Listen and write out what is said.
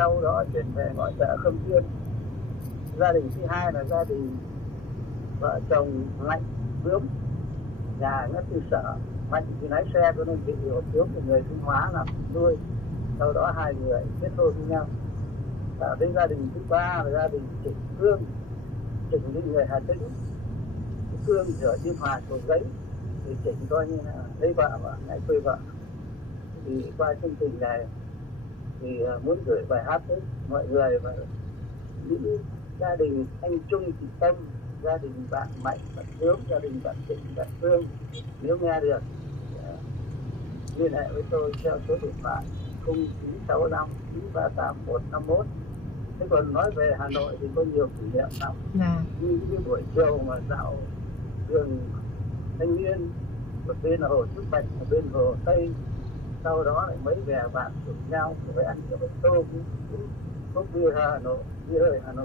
sau đó chuyển về ngõ chợ Khâm Thiên. Gia đình thứ hai là gia đình vợ chồng Mạnh Bướm, nhà ngất tư Sở. Mạnh thì lái xe cho nên bị một thiếu một người Thanh Hóa làm nuôi. Sau đó hai người kết hôn với nhau. Và đến gia đình thứ ba là gia đình Trịnh Cương. Trịnh là người Hà Tĩnh, Cương thì ở Biên Hòa, Cầu Giấy. Thì Trịnh coi như là lấy vợ và lại quê vợ. Thì qua chương trình này thì muốn gửi bài hát tới mọi người và những gia đình anh Trung, chị Tâm, gia đình bạn Mạnh, bạn Hướng, gia đình bạn Trịnh, bạn Phương, nếu nghe được liên hệ với tôi theo số điện thoại 0965 938 151. Thế còn nói về Hà Nội thì có nhiều kỷ niệm lắm. Như cái buổi chiều mà dạo đường Thanh Niên, một bên là Hồ Trúc Bạch, một bên Hồ Tây, sau đó lại mấy bè bạn cùng nhau với ăn cái bánh tôm, cốc bia Hà Nội, bia hơi Hà Nội.